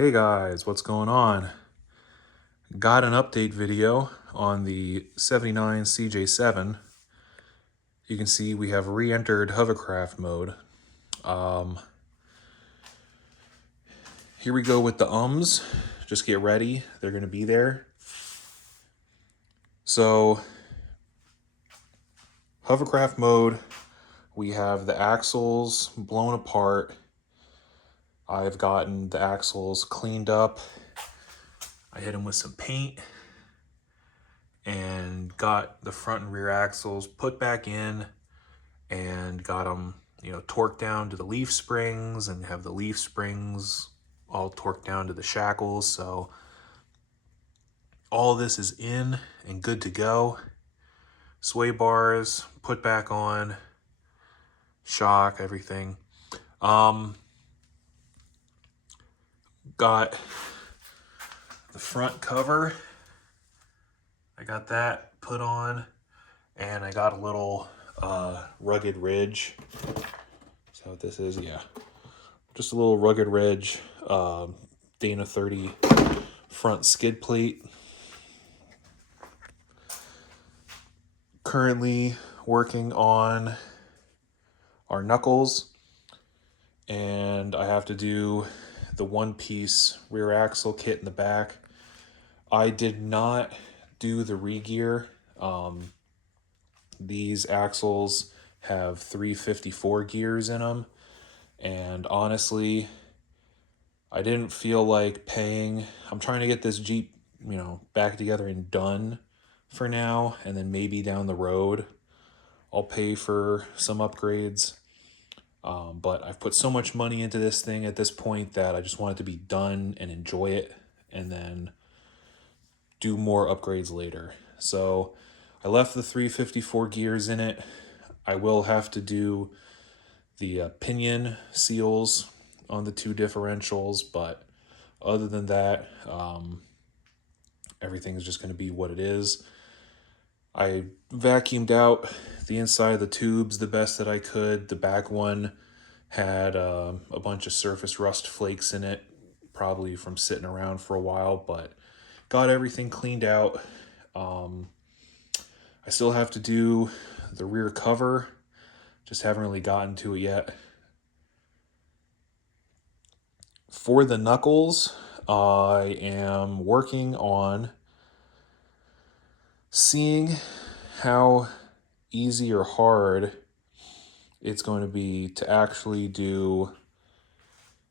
Hey guys, what's going on? Got an update video on the 79 CJ7. You can see we have re-entered hovercraft mode. Here we go with the ums. Just get ready, they're going to be there. So, hovercraft mode, we have the axles blown apart. I've gotten the axles cleaned up. I hit them with some paint and got the front and rear axles put back in and got them, torqued down to the leaf springs and have the leaf springs all torqued down to the shackles. So all this is in and good to go. Sway bars put back on, shock, everything. Got the front cover. I got that put on, and I got a little rugged ridge. So what this is, yeah, just a little rugged ridge Dana 30 front skid plate. Currently working on our knuckles, and I have to do the one-piece rear axle kit in the back. I did not do the re-gear. These axles have 354 gears in them, and honestly, I didn't feel like paying. I'm trying to get this Jeep, back together and done for now, and then maybe down the road I'll pay for some upgrades. But I've put so much money into this thing at this point that I just want it to be done and enjoy it, and then do more upgrades later. So I left the 354 gears in it. I will have to do the pinion seals on the two differentials, but other than that, everything is just going to be what it is. I vacuumed out the inside of the tubes the best that I could. The back one had a bunch of surface rust flakes in it, probably from sitting around for a while, but got everything cleaned out. I still have to do the rear cover, just haven't really gotten to it yet. For the knuckles, I am working on seeing how easy or hard it's going to be to actually do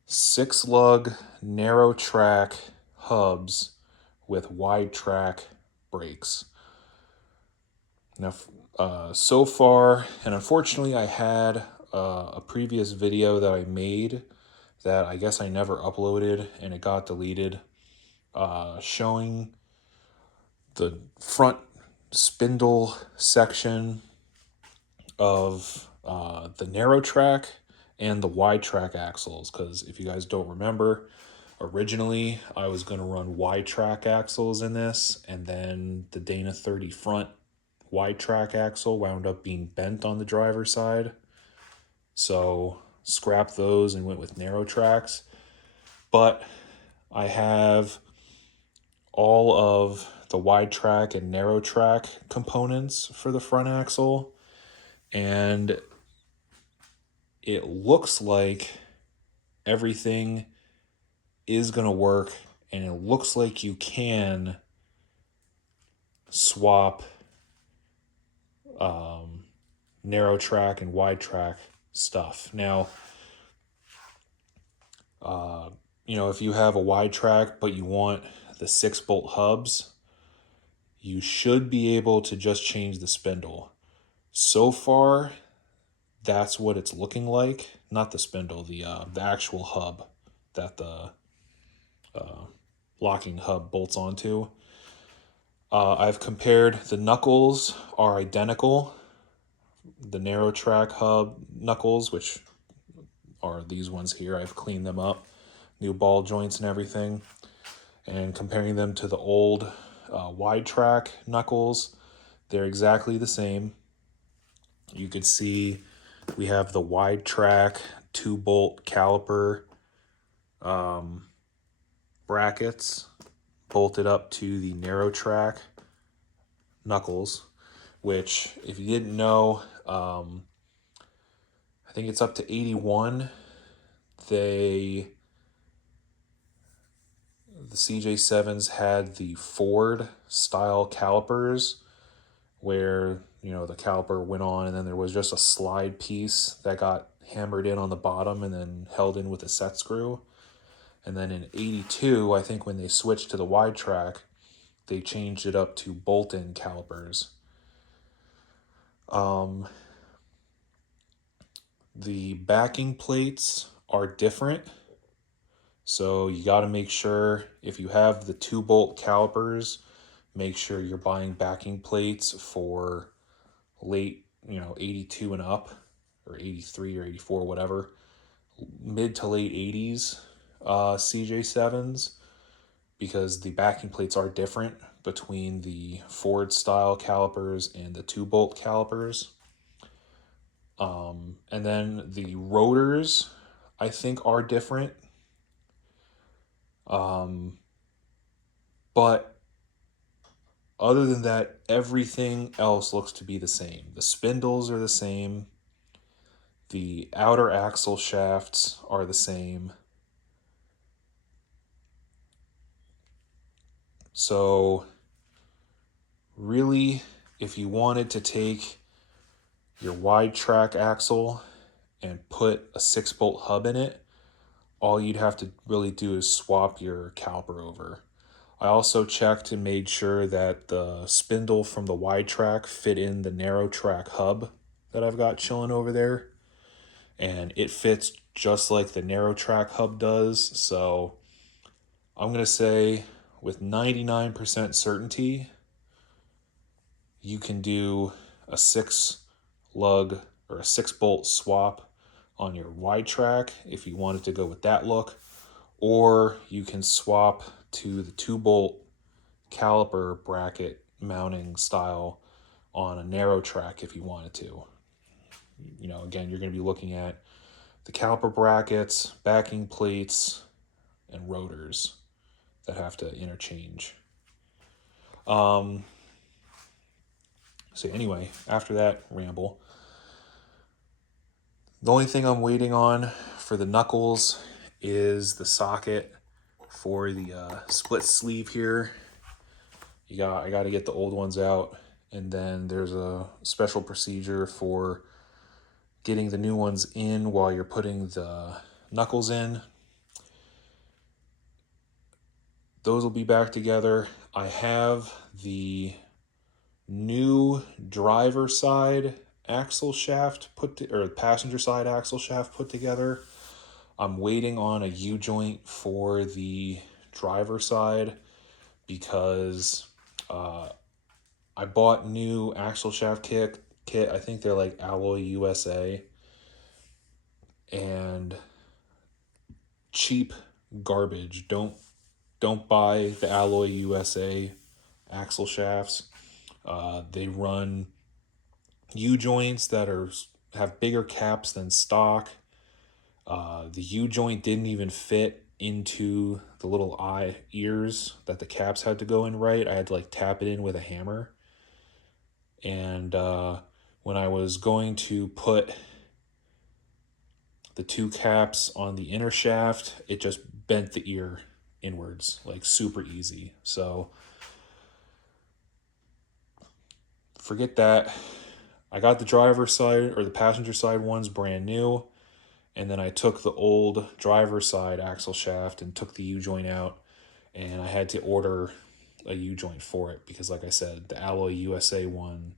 6-lug narrow track hubs with wide track brakes. Now, so far, and unfortunately I had a previous video that I made that I guess I never uploaded and it got deleted, showing the front spindle section of the narrow track and the wide track axles. Because if you guys don't remember, originally I was going to run wide track axles in this, and then the Dana 30 front wide track axle wound up being bent on the driver's side. So scrapped those and went with narrow tracks. But I have all of the wide track and narrow track components for the front axle, and it looks like everything is going to work, and it looks like you can swap narrow track and wide track stuff. Now, if you have a wide track but you want the 6-bolt hubs, you should be able to just change the spindle. So far, that's what it's looking like. Not the spindle, the actual hub that the locking hub bolts onto. I've compared, the knuckles are identical. The narrow track hub knuckles, which are these ones here, I've cleaned them up, new ball joints and everything, and comparing them to the old wide track knuckles, they're exactly the same. You could see we have the wide track 2-bolt caliper brackets bolted up to the narrow track knuckles, which, if you didn't know, I think it's up to 81. The CJ7s had the Ford style calipers where, you know, the caliper went on and then there was just a slide piece that got hammered in on the bottom and then held in with a set screw. And then in 82, I think when they switched to the wide track, they changed it up to bolt-in calipers. The backing plates are different. So you got to make sure, if you have the 2-bolt calipers, make sure you're buying backing plates for late, 82 and up, or 83 or 84, whatever, mid to late 80s CJ7s, because the backing plates are different between the Ford style calipers and the 2-bolt calipers. And then the rotors, I think, are different. But other than that, everything else looks to be the same. The spindles are the same. The outer axle shafts are the same. So really, if you wanted to take your wide track axle and put a 6-bolt hub in it, all you'd have to really do is swap your caliper over. I also checked and made sure that the spindle from the wide track fit in the narrow track hub that I've got chilling over there. And it fits just like the narrow track hub does. So I'm going to say with 99% certainty, you can do a 6-lug or a 6-bolt swap on your wide track if you wanted to go with that look. Or you can swap to the 2-bolt caliper bracket mounting style on a narrow track if you wanted to. Again, you're going to be looking at the caliper brackets, backing plates, and rotors that have to interchange. So anyway, after that ramble, the only thing I'm waiting on for the knuckles is the socket for the split sleeve here. I got to get the old ones out, and then there's a special procedure for getting the new ones in while you're putting the knuckles in. Those will be back together. I have the new driver side axle shaft or passenger side axle shaft put together. I'm waiting on a U-joint for the driver side because I bought new axle shaft kit. I think they're like Alloy USA, and cheap garbage. Don't buy the Alloy USA axle shafts. They run U-joints that have bigger caps than stock. The U-joint didn't even fit into the little ears that the caps had to go in right. I had to tap it in with a hammer. And when I was going to put the 2 caps on the inner shaft, it just bent the ear inwards, super easy. So forget that. I got the driver's side or the passenger side ones brand new, and then I took the old driver's side axle shaft and took the U-joint out, and I had to order a U-joint for it because, like I said, the Alloy USA one,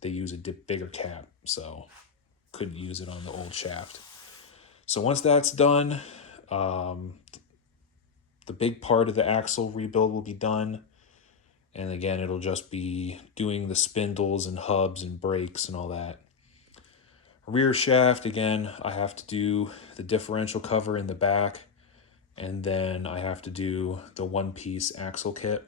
they use a bigger cap, so couldn't use it on the old shaft. So once that's done, the big part of the axle rebuild will be done. And again, it'll just be doing the spindles and hubs and brakes and all that. Rear shaft, again, I have to do the differential cover in the back, and then I have to do the 1-piece axle kit.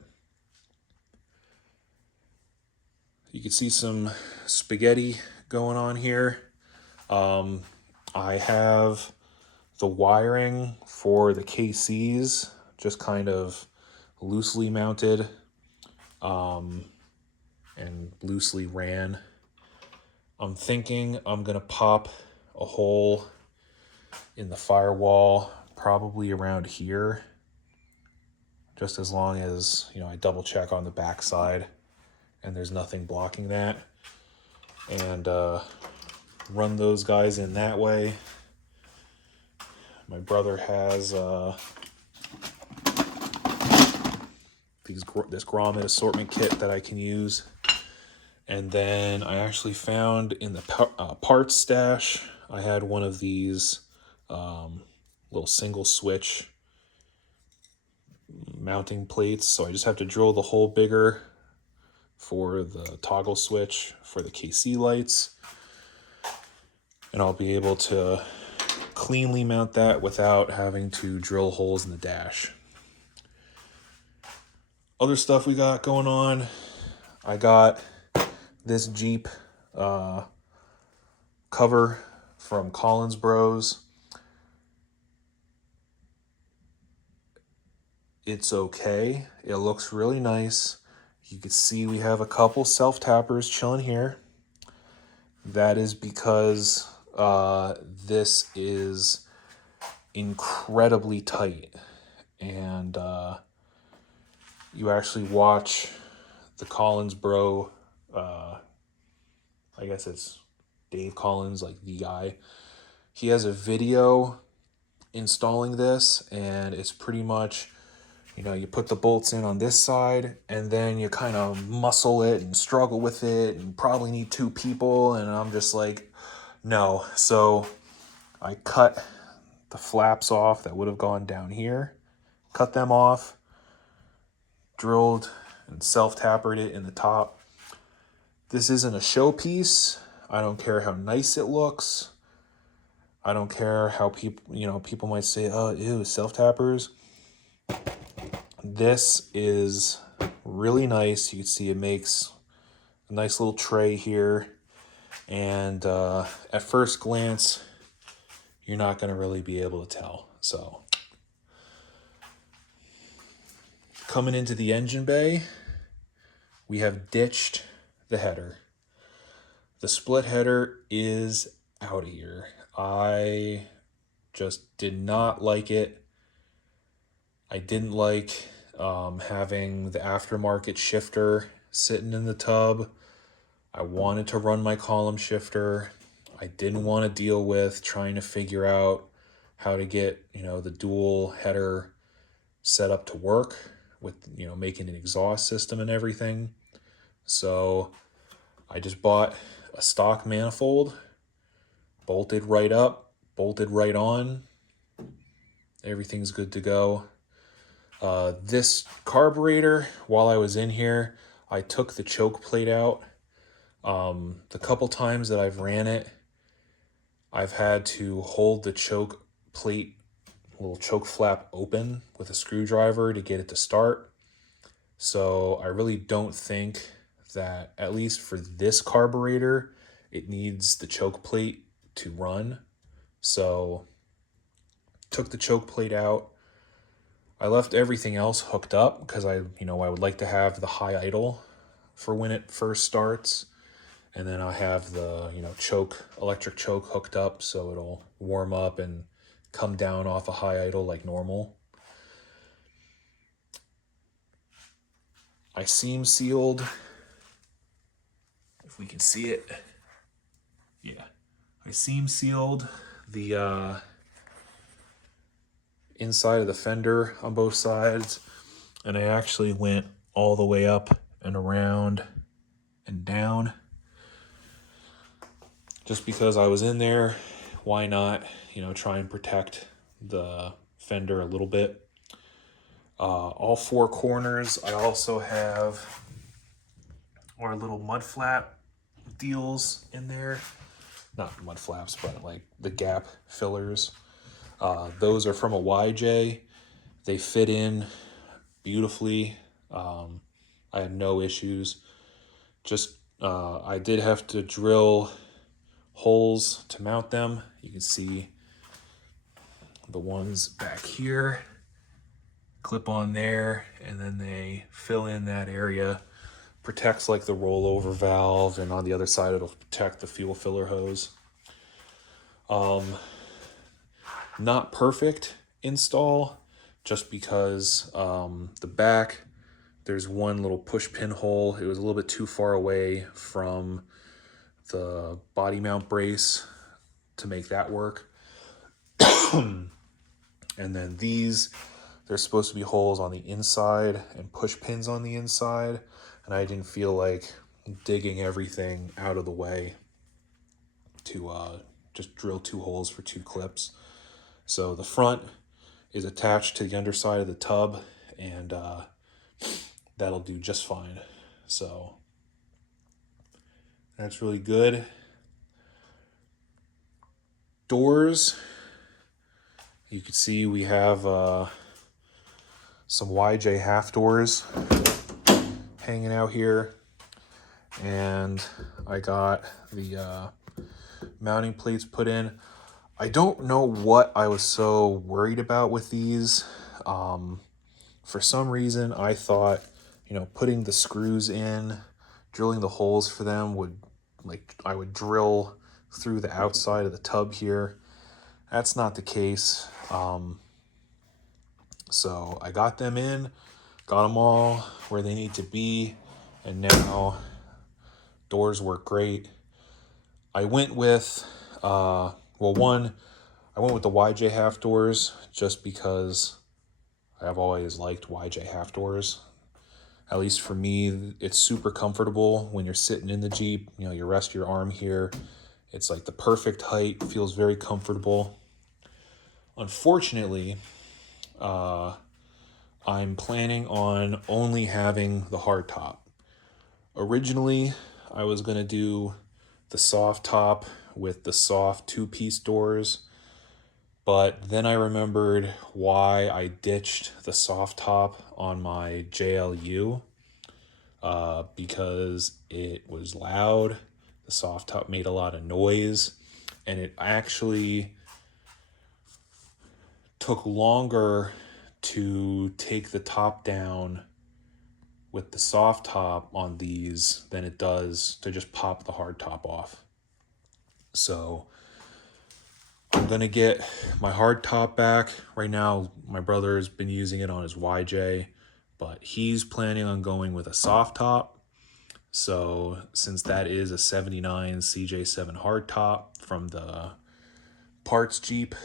You can see some spaghetti going on here. I have the wiring for the KCs just kind of loosely mounted and loosely ran. I'm thinking I'm going to pop a hole in the firewall probably around here, just as long as, I double check on the back side and there's nothing blocking that, and run those guys in that way. My brother has this grommet assortment kit that I can use. And then I actually found in the parts stash, I had one of these little single switch mounting plates. So I just have to drill the hole bigger for the toggle switch for the KC lights. And I'll be able to cleanly mount that without having to drill holes in the dash. Other stuff we got going on, I got this Jeep cover from Collins Bros. It's okay. It looks really nice. You can see we have a couple self-tappers chilling here. That is because this is incredibly tight. And you actually watch the Collins bro, I guess it's Dave Collins, like the guy. He has a video installing this, and it's pretty much, you put the bolts in on this side, and then you kind of muscle it and struggle with it, and probably need 2 people, and I'm just like, no. So I cut the flaps off that would have gone down here, cut them off, drilled and self-tappered it in the top. This isn't a showpiece. I don't care how nice it looks. I don't care how people might say, oh, ew, self-tappers. This is really nice. You can see it makes a nice little tray here. And at first glance, you're not going to really be able to tell. So coming into the engine bay, we have ditched the header. The split header is out of here. I just did not like it. I didn't like having the aftermarket shifter sitting in the tub. I wanted to run my column shifter. I didn't want to deal with trying to figure out how to get, the dual header set up to work with, making an exhaust system and everything. So I just bought a stock manifold, bolted right up, bolted right on. Everything's good to go. This carburetor, while I was in here, I took the choke plate out. The couple times that I've ran it, I've had to hold the choke plate, little choke flap open with a screwdriver to get it to start. So I really don't think that, at least for this carburetor, it needs the choke plate to run. So took the choke plate out. I left everything else hooked up because I would like to have the high idle for when it first starts. And then I have the, electric choke hooked up so it'll warm up and come down off a high idle like normal. I seam sealed, if we can see it. Yeah, I seam sealed the inside of the fender on both sides, and I actually went all the way up and around and down. Just because I was in there, why not, try and protect the fender a little bit. All 4 corners, I also have our little mud flap deals in there. Not mud flaps, but like the gap fillers. Those are from a YJ. They fit in beautifully. I had no issues. Just I did have to drill holes to mount them. You can see the ones back here clip on there, and then they fill in that area. Protects like the rollover valve, and on the other side it'll protect the fuel filler hose. Not perfect install, just because the back, there's one little push pin hole. It was a little bit too far away from the body mount brace to make that work. And then these, there's supposed to be holes on the inside and push pins on the inside, and I didn't feel like digging everything out of the way to just drill 2 holes for 2 clips. So the front is attached to the underside of the tub, and that'll do just fine. So that's really good. Doors, you can see we have some YJ half doors hanging out here, and I got the mounting plates put in. I don't know what I was so worried about with these. For some reason, I thought, putting the screws in, drilling the holes for them I would drill through the outside of the tub here. That's not the case. So I got them in, got them all where they need to be, and now doors work great. I went with, I went with the YJ half doors just because I've always liked YJ half doors. At least for me, it's super comfortable when you're sitting in the Jeep. You rest your arm here. It's like the perfect height, feels very comfortable. Unfortunately, I'm planning on only having the hard top. Originally, I was going to do the soft top with the soft 2-piece doors, but then I remembered why I ditched the soft top on my JLU, because it was loud. The soft top made a lot of noise, and it actually took longer to take the top down with the soft top on these than it does to just pop the hard top off. So I'm gonna get my hard top back. Right now, my brother has been using it on his YJ, but he's planning on going with a soft top. So since that is a 79 CJ7 hard top from the parts Jeep,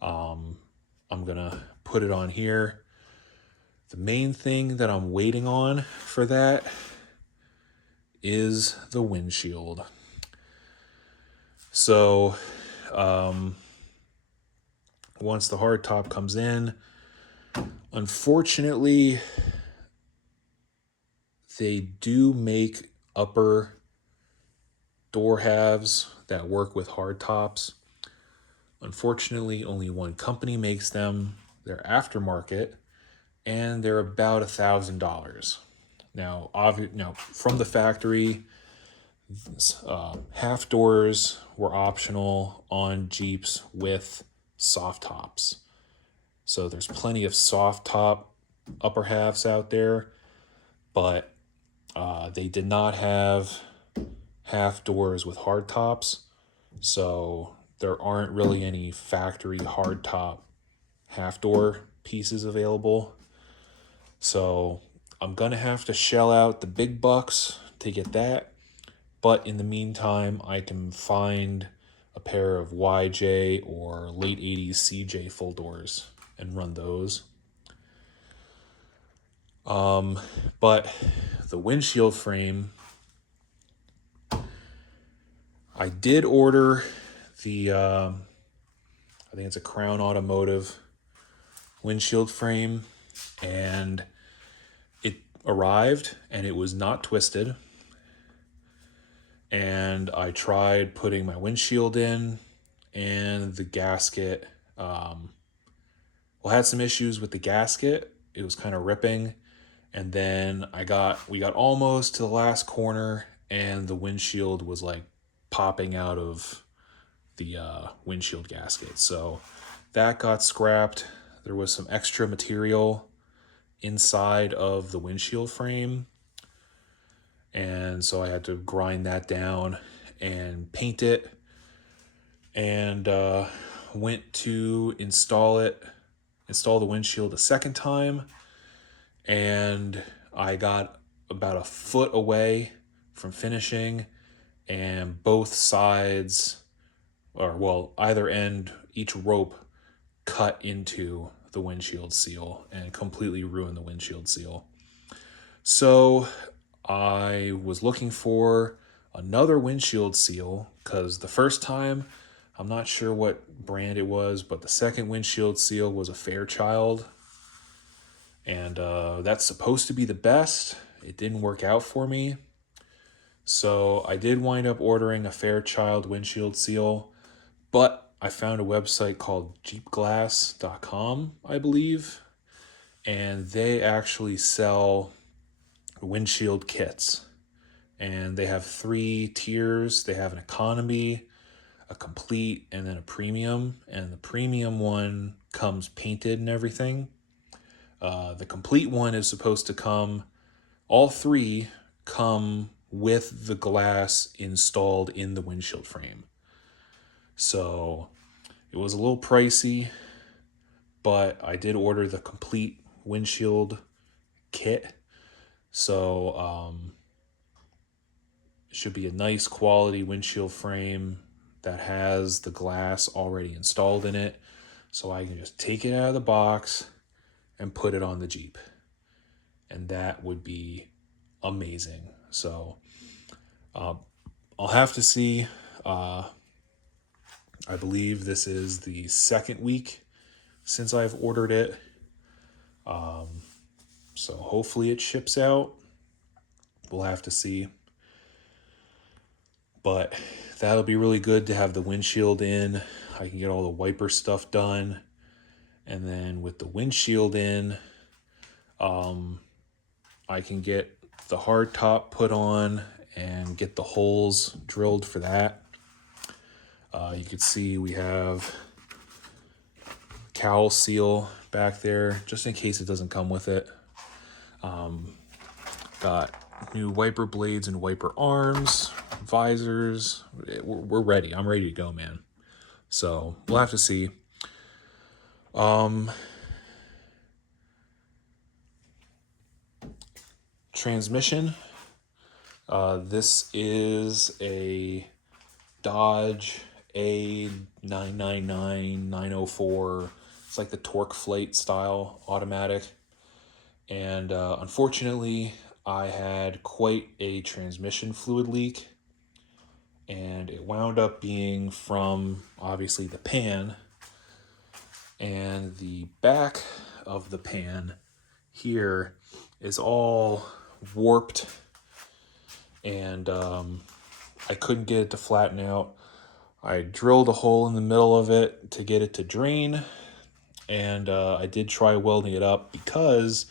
I'm gonna put it on here. The main thing that I'm waiting on for that is the windshield. So once the hard top comes in, unfortunately, they do make upper door halves that work with hard tops. Unfortunately, only one company makes them. They're aftermarket, and they're about $1,000. Now, from the factory, half doors were optional on Jeeps with soft tops. So there's plenty of soft top upper halves out there, but they did not have half doors with hard tops. So there aren't really any factory hard top half door pieces available. So I'm gonna have to shell out the big bucks to get that. But in the meantime, I can find a pair of YJ or late 80s CJ full doors and run those. But the windshield frame, I did order the, I think it's a Crown Automotive windshield frame, and it arrived and it was not twisted. And I tried putting my windshield in, and the gasket, had some issues with the gasket. It was kind of ripping. And then we got almost to the last corner, and the windshield was like popping out of the windshield gasket. So that got scrapped. there was some extra material inside of the windshield frame, and so I had to grind that down and paint it, and went to install the windshield a second time, and I got about a foot away from finishing, and both sides, or well, either end, each rope cut into the windshield seal and completely ruined the windshield seal. So I was looking for another windshield seal, because the first time, I'm not sure what brand it was, but the second windshield seal was a Fairchild, and that's supposed to be the best. It didn't work out for me, so I did wind up ordering a Fairchild windshield seal, but I found a website called jeepglass.com, I believe, and they actually sell windshield kits, and they have 3 tiers. They have an economy, a complete, and then a premium, and the premium one comes painted and everything. The complete one is supposed to come, all 3 come with the glass installed in the windshield frame. So it was a little pricey, but I did order the complete windshield kit. So it should be a nice quality windshield frame that has the glass already installed in it. So I can just take it out of the box and put it on the Jeep. And that would be amazing. So I'll have to see. I believe this is the 2nd week since I've ordered it. So hopefully it ships out. We'll have to see. But that'll be really good to have the windshield in. I can get all the wiper stuff done. And then with the windshield in, I can get the hard top put on and get the holes drilled for that. You can see we have cowl seal back there, just in case it doesn't come with it. Got new wiper blades and wiper arms, visors. We're ready. I'm ready to go, man. So we'll have to see. Transmission. This is a Dodge A999904. It's like the torque flate style automatic. And unfortunately, I had quite a transmission fluid leak. And it wound up being from, obviously, the pan. And the back of the pan here is all warped. And I couldn't get it to flatten out. I drilled a hole in the middle of it to get it to drain, and I did try welding it up, because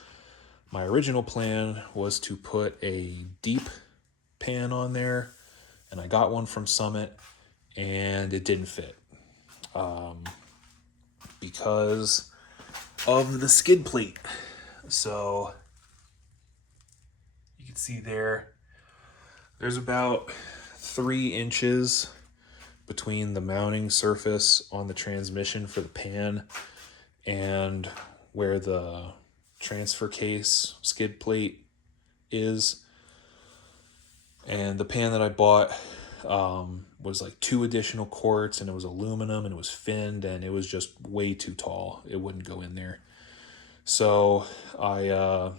my original plan was to put a deep pan on there, and I got one from Summit, and it didn't fit because of the skid plate. So you can see there's about 3 inches between the mounting surface on the transmission for the pan and where the transfer case skid plate is. And the pan that I bought was like 2 additional quarts, and it was aluminum, and it was finned, and it was just way too tall. It wouldn't go in there. So I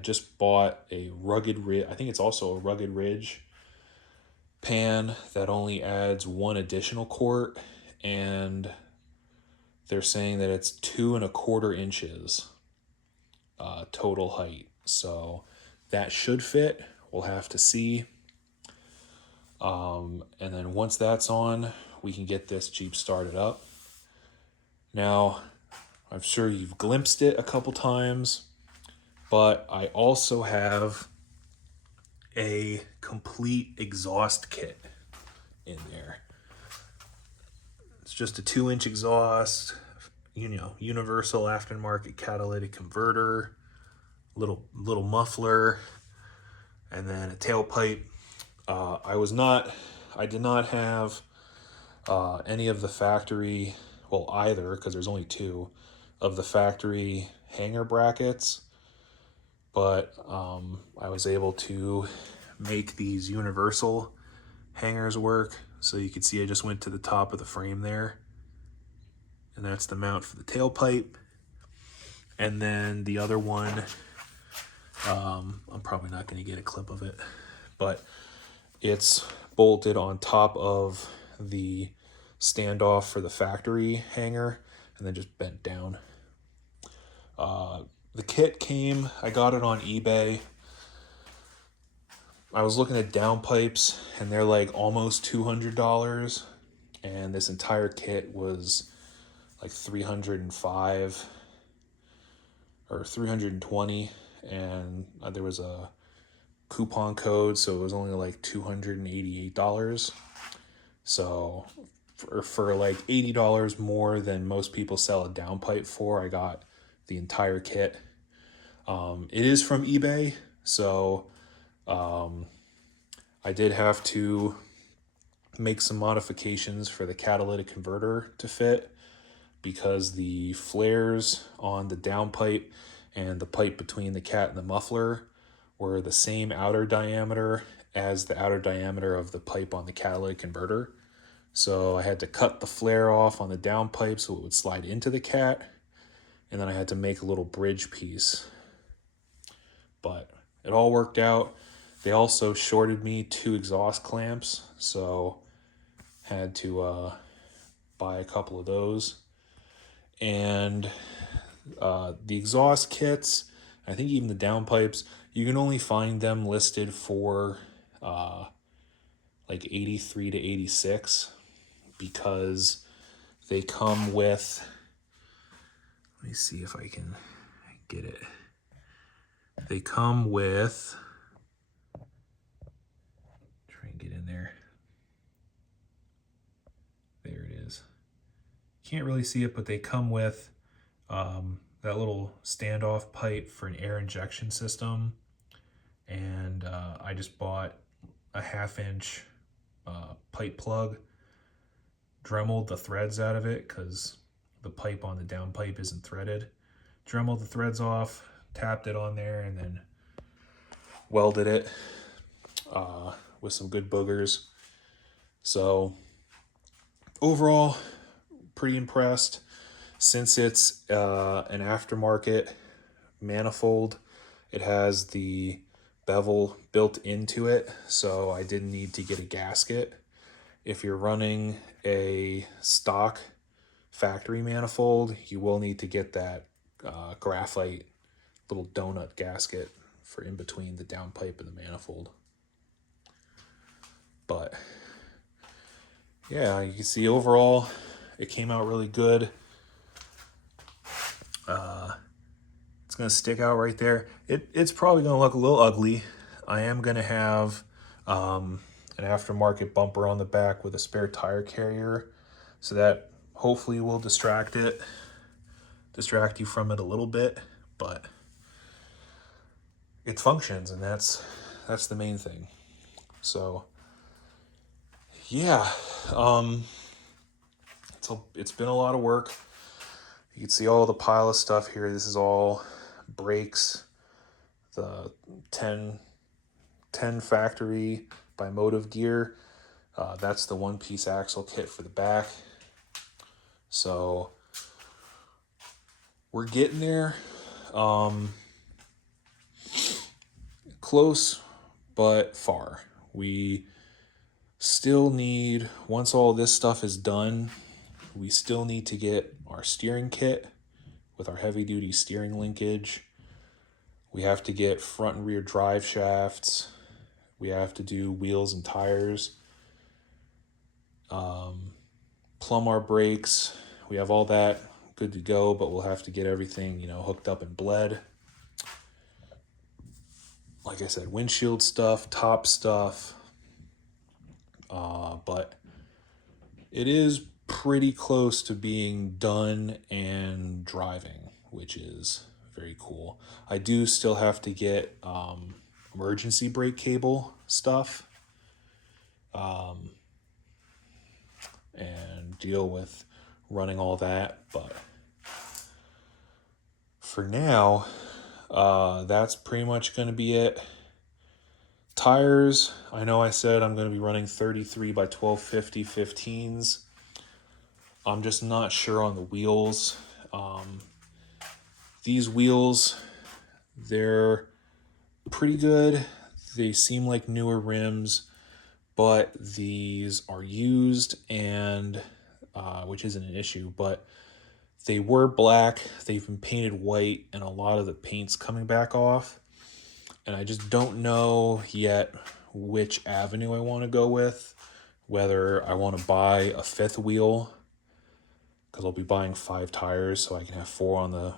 just bought a Rugged Ridge. I think it's also a Rugged Ridge pan that only adds 1 additional quart, and they're saying that it's 2¼ inches total height. So that should fit. We'll have to see. And then once that's on, we can get this Jeep started up. Now, I'm sure you've glimpsed it a couple times, but I also have a complete exhaust kit in there. It's just a 2-inch exhaust, universal aftermarket catalytic converter, little muffler, and then a tailpipe. I did not have any of the factory, well, either, because there's only two of the factory hanger brackets, but I was able to make these universal hangers work. So you can see I just went to the top of the frame there, and that's the mount for the tailpipe. And then the other one, I'm probably not going to get a clip of it, but it's bolted on top of the standoff for the factory hanger and then just bent down. The kit came, I got it on eBay. I was looking at downpipes and they're like almost $200, and this entire kit was like 305 or 320, and there was a coupon code, so it was only like $288. So for like $80 more than most people sell a downpipe for, I got the entire kit. It is from eBay, so I did have to make some modifications for the catalytic converter to fit, because the flares on the downpipe and the pipe between the cat and the muffler were the same outer diameter as the outer diameter of the pipe on the catalytic converter. So I had to cut the flare off on the downpipe so it would slide into the cat, and then I had to make a little bridge piece. But it all worked out. They also shorted me 2 exhaust clamps, so had to buy a couple of those. And the exhaust kits, I think even the downpipes, you can only find them listed for like 83 to 86, because they come with, let me see if I can get it. They come with, try and get in there. There it is. Can't really see it, but they come with that little standoff pipe for an air injection system. And I just bought a 1/2-inch pipe plug, dremeled the threads out of it because the pipe on the downpipe isn't threaded. Dremeled the threads off, tapped it on there, and then welded it with some good boogers. So overall, pretty impressed. Since it's an aftermarket manifold, it has the bevel built into it, so I didn't need to get a gasket. If you're running a stock factory manifold, you will need to get that graphite little donut gasket for in between the downpipe and the manifold. But yeah, you can see overall it came out really good. It's going to stick out right there. It's probably going to look a little ugly. I am going to have an aftermarket bumper on the back with a spare tire carrier, so that hopefully will distract you from it a little bit, but it functions, and that's the main thing. So yeah, it's been a lot of work. You can see all the pile of stuff here. This is all brakes, the 10 factory by Motive Gear. That's the one-piece axle kit for the back. So we're getting there. Close, but far. We still need, once all this stuff is done, we still need to get our steering kit with our heavy-duty steering linkage. We have to get front and rear drive shafts. We have to do wheels and tires. Plumb our brakes. We have all that good to go, but we'll have to get everything, hooked up and bled. Like I said, windshield stuff, top stuff. But it is pretty close to being done and driving, which is very cool. I do still have to get emergency brake cable stuff and deal with running all that, but for now, that's pretty much going to be it. Tires, I know I said I'm going to be running 33 by 1250 15s. I'm just not sure on the wheels. These wheels, they're pretty good. They seem like newer rims, but these are used, and which isn't an issue, but they were black. They've been painted white, and a lot of the paint's coming back off. And I just don't know yet which avenue I want to go with. Whether I want to buy a fifth wheel, because I'll be buying 5 tires, so I can have 4 on the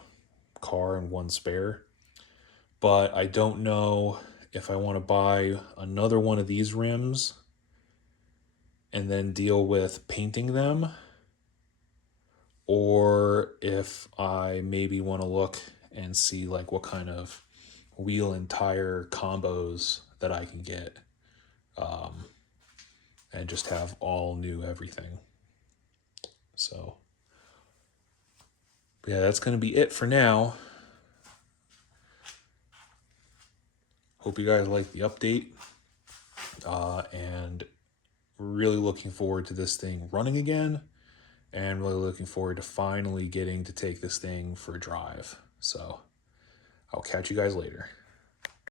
car and 1 spare. But I don't know if I want to buy another one of these rims and then deal with painting them, or if I maybe want to look and see like what kind of wheel and tire combos that I can get, and just have all new everything. So yeah, that's going to be it for now. Hope you guys like the update, and really looking forward to this thing running again, and really looking forward to finally getting to take this thing for a drive. So I'll catch you guys later.